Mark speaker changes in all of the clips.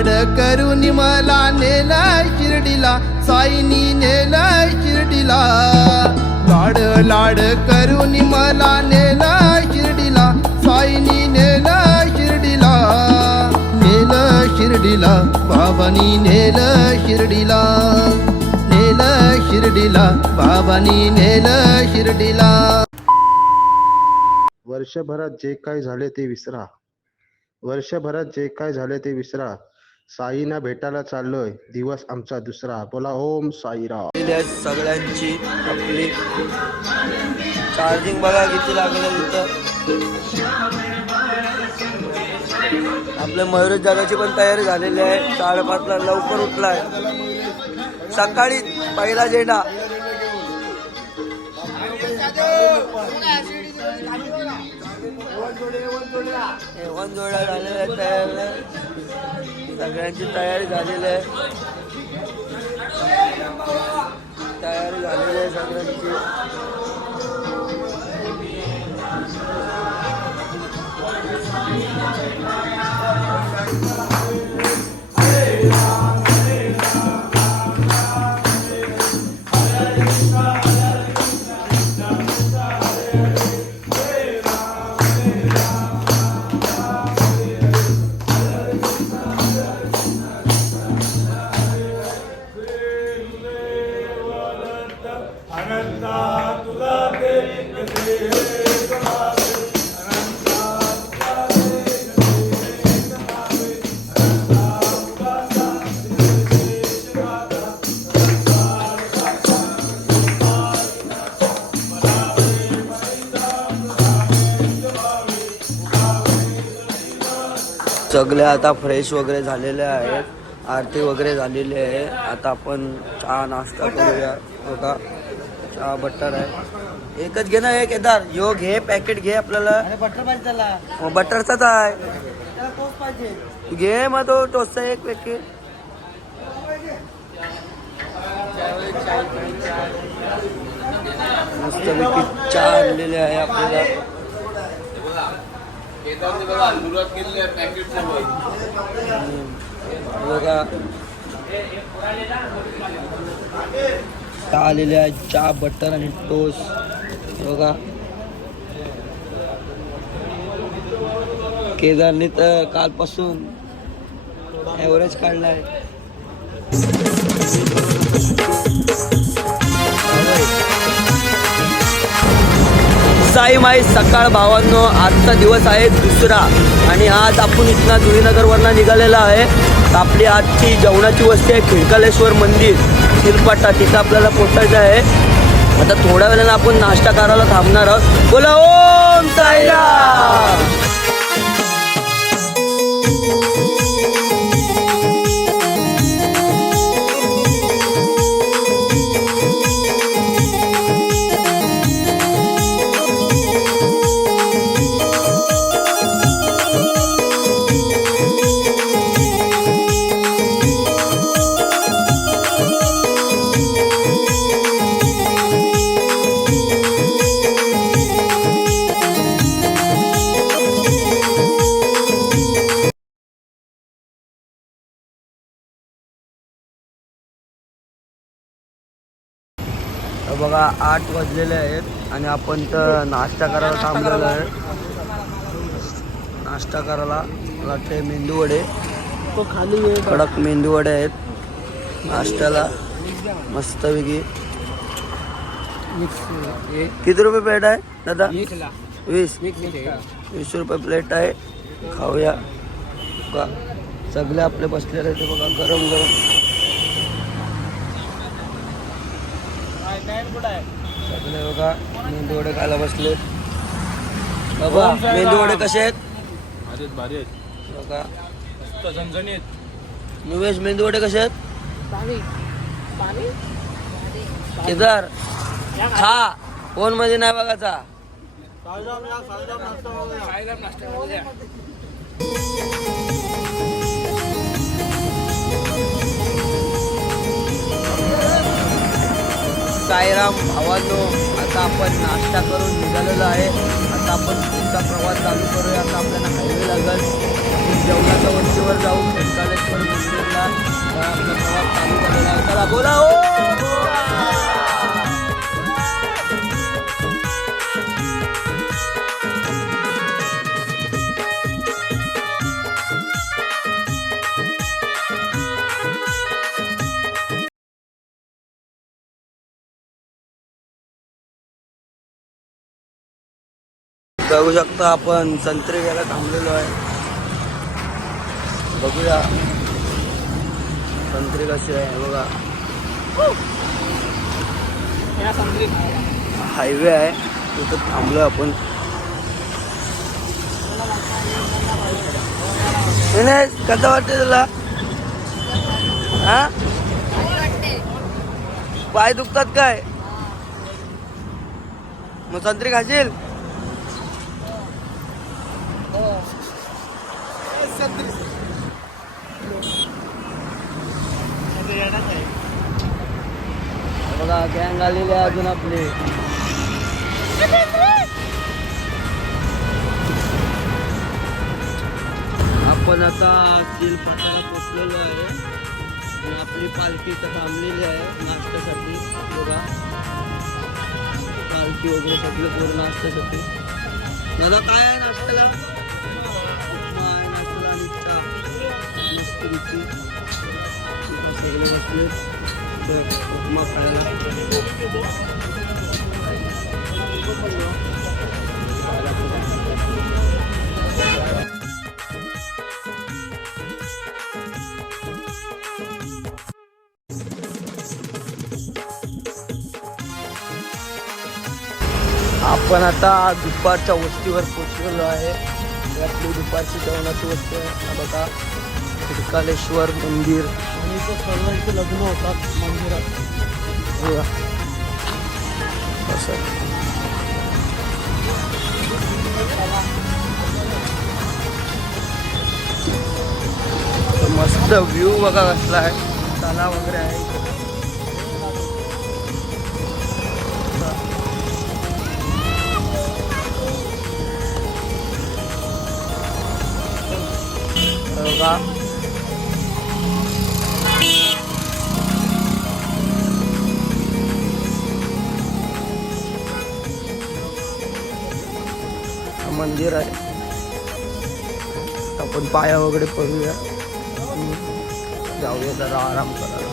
Speaker 1: लाड करून मला नेला शिर्डीला साईनी नेला शिर्डीला. लाड लाड करून मला नेला शिर्डीला साईनी नेला शिर्डीला. नेल शिर्डीला बाबानी नेल शिर्डीला. नेल शिर्डीला बाबानी नेल शिर्डीला.
Speaker 2: वर्षभरात जे काय झाले ते विसरा. वर्षभरात जे काय झाले ते विसरा. साईना भेटायला चाललोय. दिवस आमचा दुसरा. बोला ओम साईराम.
Speaker 3: सगळ्यांची आपली चार्जिंग बघा किती लागलं आपल्या मयूर जगाची पण तयारी झालेली आहे. साडेपाचला लवकर उठलाय. सकाळी पहिला झेंडा एवन जोड्या झालेल्या तयार सगळ्यांची तयारी झालेली आहे. तयारी झालेली आहे सगळ्यांची. सगळे आता फ्रेश वगैरे झालेले आहेत. आरती वगैरे झालेली आहे. आता आपण चहा नाश्ता करूया. बघा. चहा बटर आहे. एकच घे ना हे केदार यो घे पॅकेट घे आपल्याला.
Speaker 4: बटर पाहिजे त्याला.
Speaker 3: मग बटरचाच आहे.
Speaker 4: त्याला तोच पाहिजे.
Speaker 3: घे मग तो टोस्टचा एक पॅकेट मस्तपैकी चहा आणलेले आहे आपल्याला. बघा. आता आलेले आहे चहा बटर आणि टोस्ट. बघा. केदारने तर कालपासून ॲव्हरेज काढला आहे साई माई सकाळ भावांनो आजचा दिवस आहे दुसरा. आणि आज आपण इथना जुळीनगरवरनं निघालेला आहे. आपली आजची जेवणाची वस्ती आहे खिडकालेश्वर मंदिर. शिरपाटा तिथं आपल्याला पोचायचं आहे. आता थोड्या वेळानं आपण नाश्ता करायला थांबणार आहोत. बोला ओम साईराम! आठ वाजलेले आहेत आणि आपण तर नाश्ता करायला थांबलेलो आहे. नाश्ता करायला लाटे वाटते मेंदू वडे.
Speaker 4: तो खाली
Speaker 3: कडक मेंदू वडे आहेत. नाश्त्याला मस्तपैकी किती रुपये प्लेट आहे दादा? वीस. वीस रुपये प्लेट आहे. खाऊया. का सगळे आपले बसलेले आहेत ते बघा गरम गरम सगळे बघा मेंदू वडे खायला बसले बाबा मेंदू वडे कसे आहेत? बघा. निवेश मेंदू वडे कसे आहेत? केदार खा. फोनमध्ये नाही बघायचा. साईराम भावांनो आता आपण नाश्ता करून निघालेलो आहे. आता आपण पुढचा प्रवास चालू करूया. आता आपल्याला हायवे लागेल. जेवणाच्या वस्तीवर जाऊ. व्यंकालेश्वर मंदिरला आपला प्रवास चालू करायला चला बोला हो बघू शकता आपण. संत्री घ्यायला थांबलेलो आहे. बघूया. संत्री कशी आहे बघा. हायवे आहे. तिथं थांबलो आपण. नाही, कसं वाटते तुला? हा? पाय दुखतात काय? मग संत्री खाशील? बघा गँग आलेली आहे अजून आपली. आपण आता किल पठारा पोचलेलो आहे. आणि आपली पालखी इथं थांबलेली आहे नाश्त्यासाठी. बघा. पालखी वगैरे सगळं पूर्ण नाश्त्यासाठी. दादा काय आहे नाश्त्याला? आपण आता दुपारच्या वस्तीवर पोचलेलो आहे. आपली दुपारची जेवणाची वस्ती आहे. बघा. त्रिकालेश्वर मंदिर.
Speaker 4: आणि इथं सर्वांचे लग्न होतात मंदिरात
Speaker 3: असं मस्त व्ह्यू बघा कसला आहे. तलाव वगैरे आहे बघा. मंदिर आहे. आपण पाया वगैरे पडूया. जाऊया जरा आराम करायला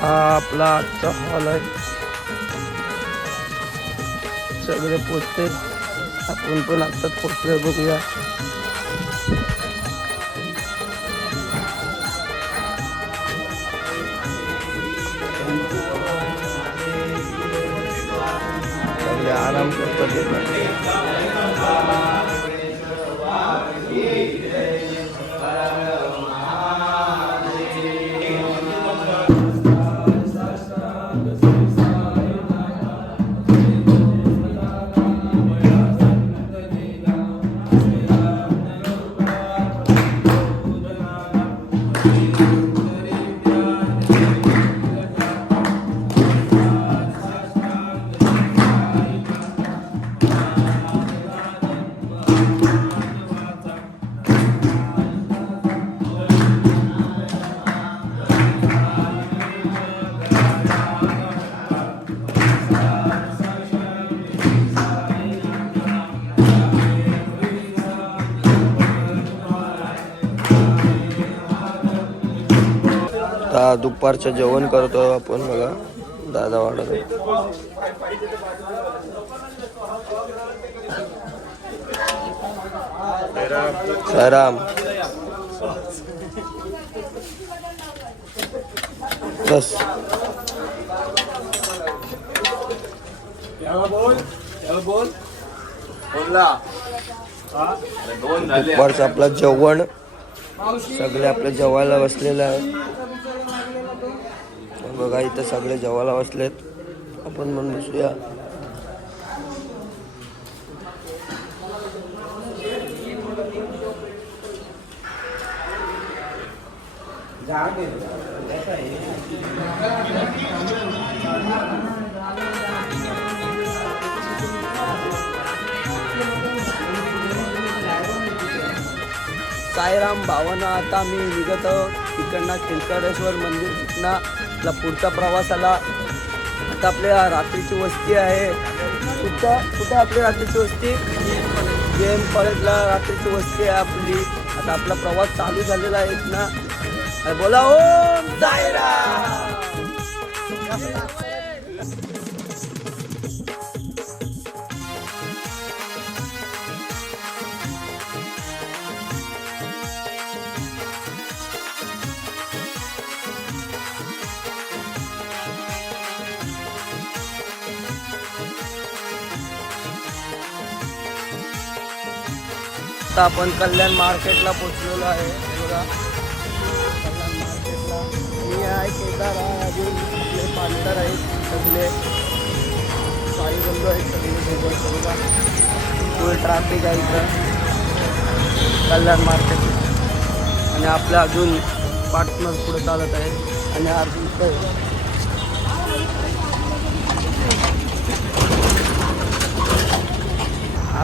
Speaker 3: का हा आपला आजचा हॉल आहे सगळे पोचते आपण पण आत्ताच पोचलोय बघूया दुपारचं जेवण करतो आपण बघा दादा वाढत सायराम. बस. दुपारचं आपलं जेवण. सगळे आपलं जेवायला बसलेलं आहे बघा इथं सगळे जेवायला बसलेत. आपण म्हणून बसूया. साईराम भावांना आता मी निघत आहोत तिकडनं खिलकरेश्वर मंदिर तिथनं आपला प्रवास प्रवासाला आता आपल्या रात्रीची वस्ती आहे. कुठं कुठं आपली रात्रीची वस्ती? जेम कॉलेजला रात्रीची वस्ती आहे आपली. आता आपला प्रवास चालू झालेला आहे इथनं. बोला ओम साईराम! आता आपण कल्याण मार्केटला पोहोचलेलो आहे. बघा. कल्याण मार्केटला. मी आहे केदार आहे अजून आपले पार्टनर आहेत सगळे साई बंधू आहेत सगळे सोबत बघा. फुल ट्रॅफिक आहे इथं. कल्याण मार्केट. आणि आपल्या अजून पार्टनर पुढे चालत आहेत आणि अजून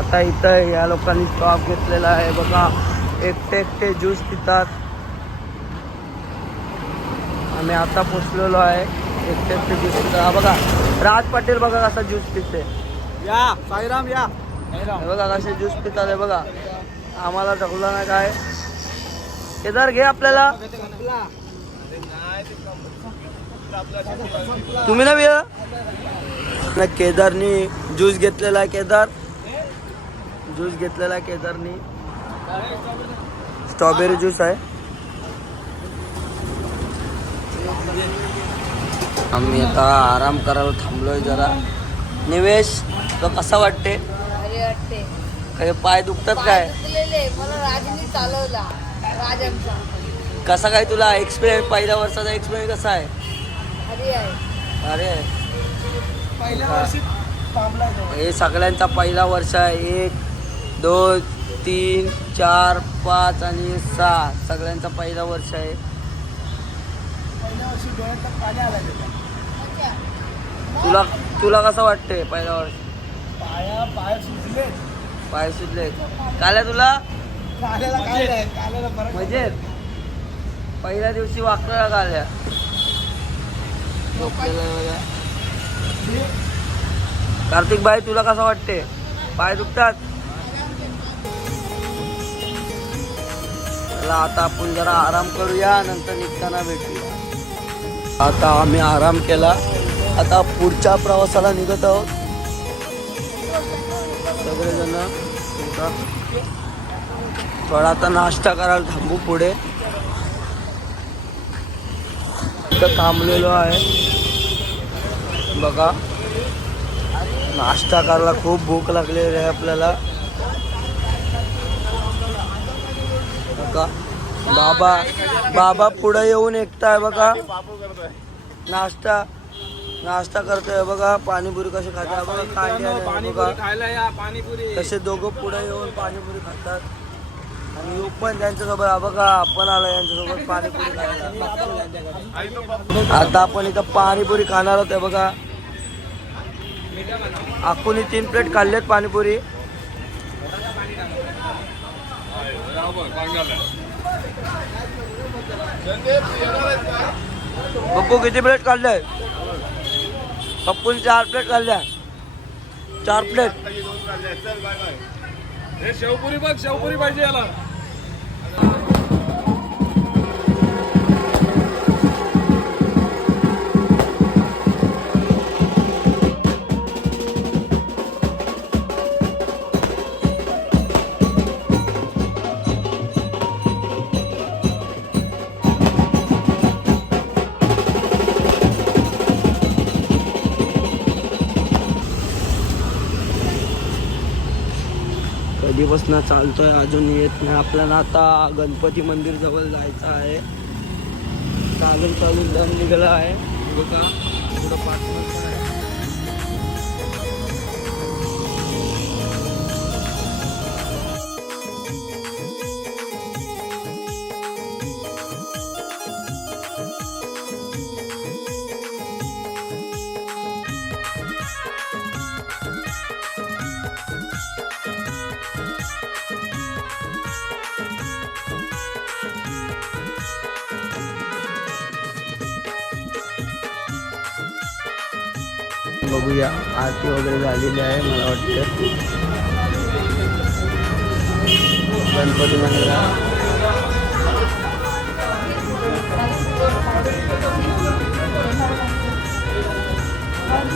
Speaker 3: आता इथं या लोकांनी स्टॉप घेतलेला आहे. बघा एकटे एकटे ज्यूस पितात. आम्ही आता पोचलेलो आहे. एकटे एकटे ज्यूस पितात. बघा राज पाटील बघा कसा ज्यूस पिते.
Speaker 4: या साईराम या.
Speaker 3: बघा कसे ज्यूस पितात हे बघा. आम्हाला जगला ना काय. केदार घे आपल्याला. तुम्ही ना केदारनी ज्यूस घेतलेला आहे केदार. ज्यूस घेतलेला आहे केदारनी. स्ट्रॉबेरी ज्यूस आहे. आम्ही आता आराम करायला थांबलोय जरा. निवेश तो कसा वाटते? काही पाय दुखतात काय? कसा काय तुला एक्सपिरियन्स पहिल्या वर्षाचा एक्सपिरियन्स कसा आहे. अरे.
Speaker 4: पहिल्या वर्षी थांबलाय तो.
Speaker 3: हे सगळ्यांचा पहिला वर्ष आहे. एक दोन तीन चार पाच आणि सहा. सगळ्यांचा पहिला वर्ष आहे. तुला तुला कसं वाटते पहिला वर्ष?
Speaker 4: पाया पाय
Speaker 3: पाय सुटले काल्या तुला?
Speaker 4: फरक
Speaker 3: म्हणजे? पहिल्या दिवशी वाकडाला काल्या. कार्तिक बाई तुला कसं वाटते पाय दुखतात? चला आता आपण जरा आराम करूया नंतर निघताना भेटूया. आता आम्ही आराम केला. आता पुढच्या प्रवासाला निघत आहोत. सगळेजण थोडा आता नाश्ता करायला थांबू पुढे. इथं थांबलेलो आहे. बघा नाश्ता करायला खूप भूक लागलेली आहे आपल्याला बघा बाबा बाबा पुढे येऊन एकटाय बघा. नाश्ता नाश्ता करतोय बघा. पाणीपुरी कशी खाते बघा. कांदे बघा.
Speaker 4: खायला या पाणीपुरी.
Speaker 3: तसे दोघं पुढे येऊन पाणीपुरी खातात. आणि येऊ पण त्यांच्यासोबत बघा आपण आलो यांच्यासोबत पाणीपुरी खायला. आता आपण इथं पाणीपुरी खाणार आहोत हे बघा. आपण तीन प्लेट खाल्लेत पाणीपुरी. पप्पू किती प्लेट काढले? पप्पून चार प्लेट काढल्या. चार प्लेट
Speaker 4: हे शेवपुरी बघ शेवपुरी पाहिजे याला.
Speaker 3: कधीपासून चालतोय अजून येत नाही. आपल्याला आता गणपती मंदिर जवळ जायचं आहे. चालून चालून दम निघाला आहे. बघूया आरती वगैरे झालेली आहे मला वाटतं गणपती मंदिरात
Speaker 1: लाड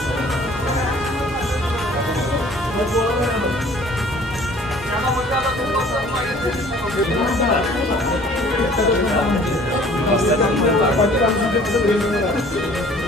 Speaker 1: लाड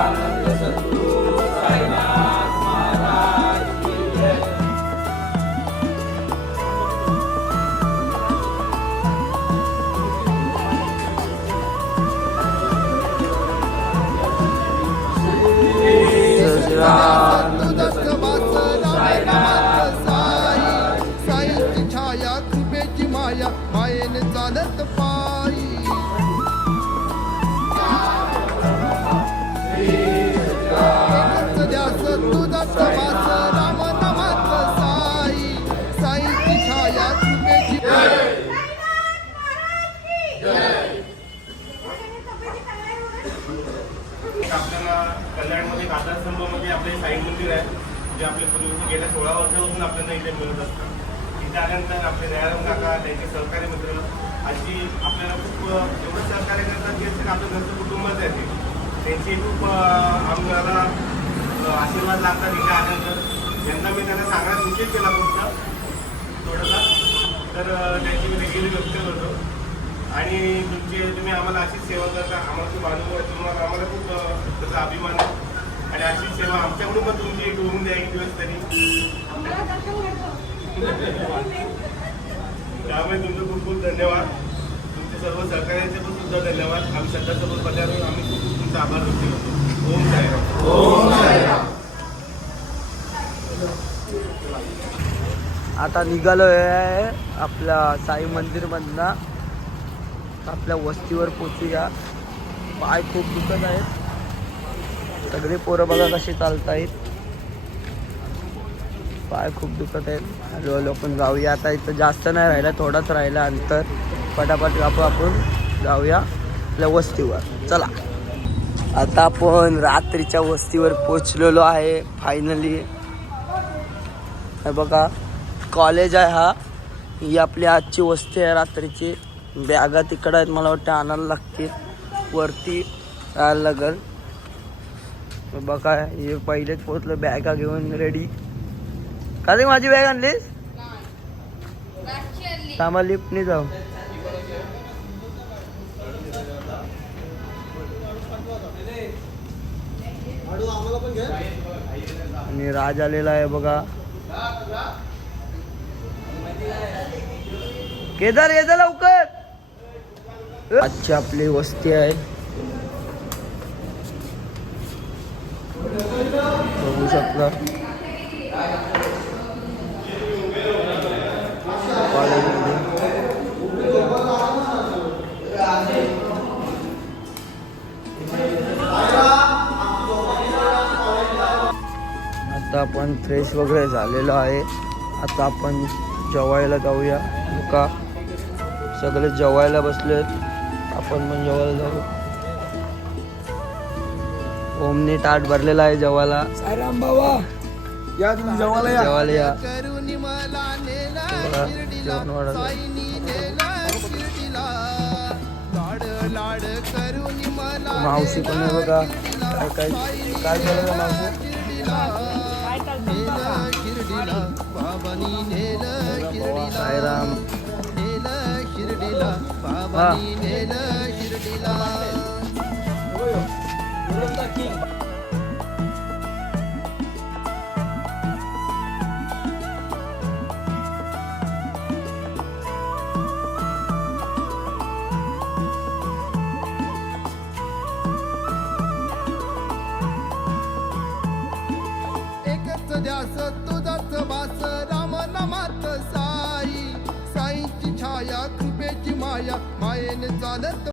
Speaker 5: त्यानंतर आपले दयाराम काका त्यांचे सहकारी मित्र अशी आपल्याला खूप एवढं सहकार्य करतात की ते आपलं घरचं कुटुंबच आहे त्यांची खूप अ, आम्हाला आशीर्वाद लागतात इथे आल्यानंतर यांना मी त्यांना सांगण्यात निश्चित केला फक्त थोडासा. तर त्यांची मी देखील व्यक्त करतो. आणि तुमची तुम्ही आम्हाला अशीच सेवा करता. आम्हाला खूप अनुभव आहे. तुम्हाला आम्हाला खूप त्याचा अभिमान आहे. आणि अशीच सेवा आमच्याकडून पण तुमची एक होऊन द्या एक दिवस तरी त्यामुळे तुमचे खूप खूप धन्यवाद. तुमचे सर्व सहकार्यांचे पण सुद्धा धन्यवाद. आम्ही सध्यासोबत पदारून आम्ही खूप खूप तुमचा आभार व्यक्त करतो. ओम साहेब ओम साहेब
Speaker 3: आता निघालो आहे आपल्या साई मंदिरमधनं. आपल्या वस्तीवर पोचूया. पाय खूप दुखत आहेत. सगळे पोरं बघा कसे चालत आहेत पाय खूप दुखत आहे हळूहळू आपण जाऊया. आता इथं जास्त नाही राहिला थोडाच राहिला अंतर. पटापट कापू आपण. जाऊया आपल्या वस्तीवर. चला. आता आपण रात्रीच्या वस्तीवर पोचलेलो आहे फायनली हे बघा कॉलेज आहे हा. ही आपली आजची वस्ती आहे रात्रीची. बॅगा तिकडं आहेत मला वाटतं आणायला लागतील. वरती राहायला लागल. बघा हे पहिलेच पोचलं बॅगा घेऊन रेडी का रे माझी बॅग आणलीस? थांबा लिफ्टने जाऊ. आणि राज आलेला आहे बघा. केदार ये जा लवकर. आजची आपली वस्ती आहे. बघू शकता. आपण फ्रेश वगैरे झालेलो आहे. आता आपण जेवायला जाऊया. का सगळे जेवायला बसलेत आपण पण जेवायला जाऊ. ओमनी ताट भरलेला आहे जेवायला.
Speaker 4: या तुम्ही जेवायला या.
Speaker 3: जेवायला जेवण मावशी पण बघा. काय काय काय झालं मावशी?
Speaker 1: शिर्डीला. बाबानी नेलं शिर्डीला नेलं शिर्डीला. नामात चालत